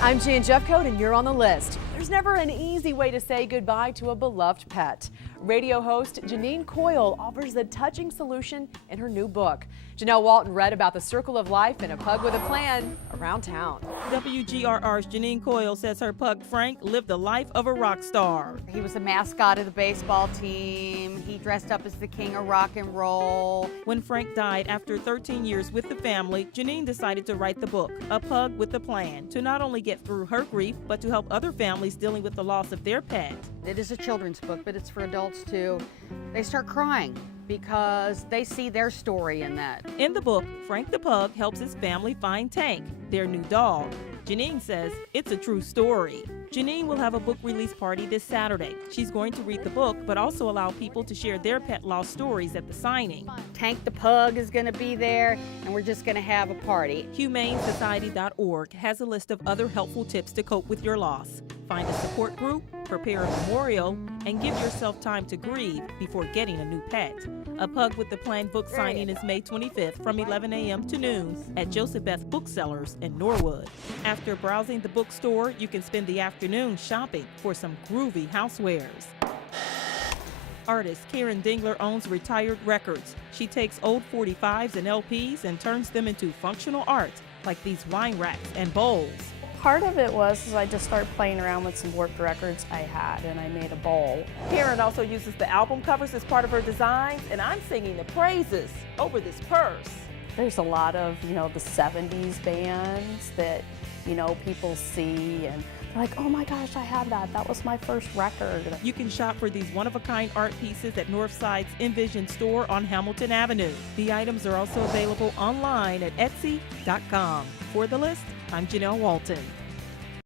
I'm Jan Jeffcoat, and you're on the list. There's never an easy way to say goodbye to a beloved pet. Radio host Janeen Coyle offers a touching solution in her new book. Janelle Walton read about the circle of life in a pug with a plan around town. WGRR's Janeen Coyle says her pug Frank lived the life of a rock star. He was the mascot of the baseball team. He dressed up as the king of rock and roll. When Frank died after 13 years with the family, Janeen decided to write the book, A Pug with a Plan, to not only get through her grief, but to help other families dealing with the loss of their pet. It is a children's book, but it's for adults too. They start crying because they see their story in that. In the book, Frank the Pug helps his family find Tank, their new dog. Janeen says it's a true story. Janeen will have a book release party this Saturday. She's going to read the book, but also allow people to share their pet loss stories at the signing. Tank the Pug is going to be there, and we're just going to have a party. HumaneSociety.org has a list of other helpful tips to cope with your loss. Find a support group, prepare a memorial, and give yourself time to grieve before getting a new pet. A Pug with a Plan book signing is May 25th from 11 a.m. to noon at Joseph Beth Booksellers in Norwood. After browsing the bookstore, you can spend the afternoon shopping for some groovy housewares. Artist Karen Dingler owns Retired Records. She takes old 45s and LPs and turns them into functional art, like these wine racks and bowls. Part of it was I just started playing around with some warped records I had, and I made a bowl. Karen also uses the album covers as part of her designs, and I'm singing the praises over this purse. There's a lot of, the 70s bands that, people see and they're like, oh my gosh, I had that. That was my first record. You can shop for these one-of-a-kind art pieces at Northside's Envision store on Hamilton Avenue. The items are also available online at Etsy.com. For The List, I'm Janelle Walton.